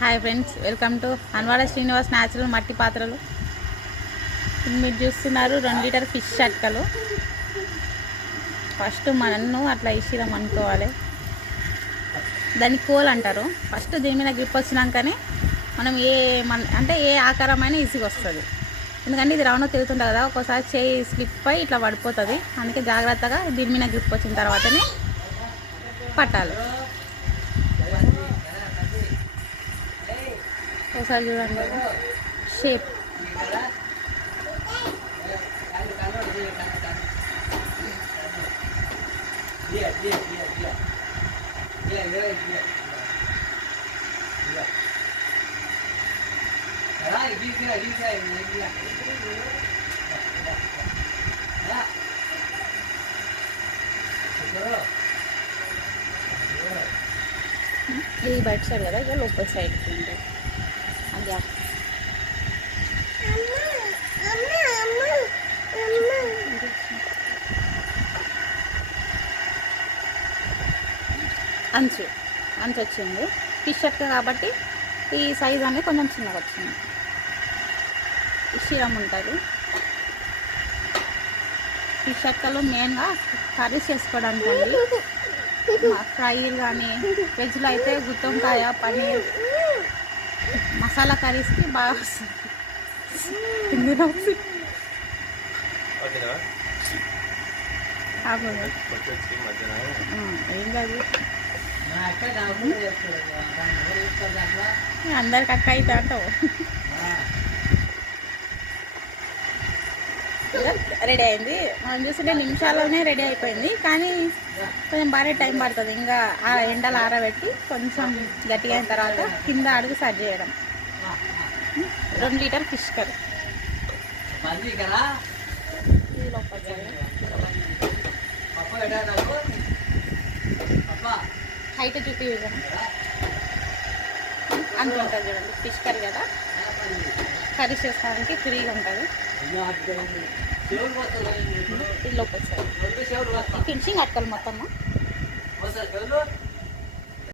Hi friends welcome to Anwada Srinivas natural మట్టి పాత్రలు. మీరు చూస్తున్నారు రెండు లీటర్ ఫిష్ అట్టకలు ఫస్ట్ మనను అట్లా ఇసిరం అనుకోవాలి. దాన్ని కోల్ అంటారు. ఫస్ట్ దీని మీద గ్రిప్ వచ్చినాకనే మనం ఏ మన అంటే ఏ ఆకారమైన ఈజీగా వస్తుంది. ఎందుకంటే ఇది రౌండ్ తిరుగుతుంటుంది కదా ఒక్కోసారి చేయి స్లిప్ అయి ఇట్లా పడిపోతుంది. అందుకే జాగ్రత్తగా దీని మీద గ్రిప్ వచ్చిన తర్వాతనే పట్టాలి. ఒకసారి చూడండి షేప్ ఇది బయట సైడ్ కదా ఇక లోపల సైడ్కి ఉంటుంది అది ఆ- అంచు అంచు వచ్చింది. టీ షర్ట్ కాబట్టి ఈ సైజ్ అనేది కొంచెం చిన్నగా వచ్చింది. ఇషిరం ఉంటుంది. టీ షర్ట్లో మెయిన్గా కర్రీస్ చేసుకోవడానికి ఫ్రై కానీ వెజ్లో అయితే గుత్తొంకాయ పన్నీర్ మసాలా కర్రీస్కి బాగా వస్తుంది. ఏం కాదు. అందరికి అక్క అయితే అంటావు? రెడీ అయింది. మనం చూస్తుంటే నిమిషాల్లోనే రెడీ అయిపోయింది. కానీ కొంచెం బాగానే టైం పడుతుంది. ఇంకా ఆ ఎండలు ఆరబెట్టి కొంచెం గట్టిగా అయిన తర్వాత కింద అడుగు సర్జ్ చేయడం రెండు litre fish curry. Side. Height చూపి అంత ఉంటుంది చూడండి ఫిష్ కర్రీ కదా. కర్రీ చేసుకోవడానికి ఫ్రీగా ఉంటుంది. ఫినిషింగ్ అట్టలు మొత్తము?